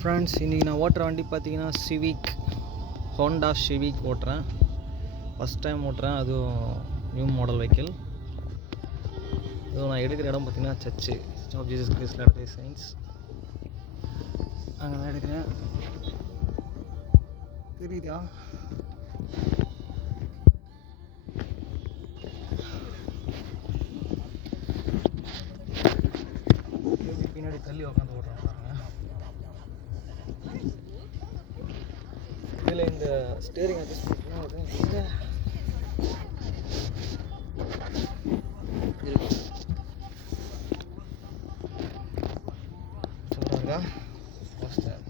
Friends, இன்றைக்கி நான் ஓட்டுற வண்டி பார்த்தீங்கன்னா சிவிக், ஹோண்டா சிவிக் ஓட்டுறேன். ஃபஸ்ட் டைம் ஓட்டுறேன், அதுவும் நியூ மாடல் வெஹிக்கிள். இதுவும் நான் எடுக்கிற இடம் பார்த்தீங்கன்னா சர்ச்சு ஆஃப் ஜீசஸ் கிரைஸ்ட் லாட்டர்-டே செயின்ட்ஸ். அங்கே தான் எடுக்கிறேன். தெரியுதா? பின்னாடி தள்ளி உட்காந்து ஓட்டுறேன் பாருங்க. இதில் இந்த ஸ்டேரிங் அட்ஜஸ்ட் பண்ணிட்டுனா சொல்கிறாங்க. First time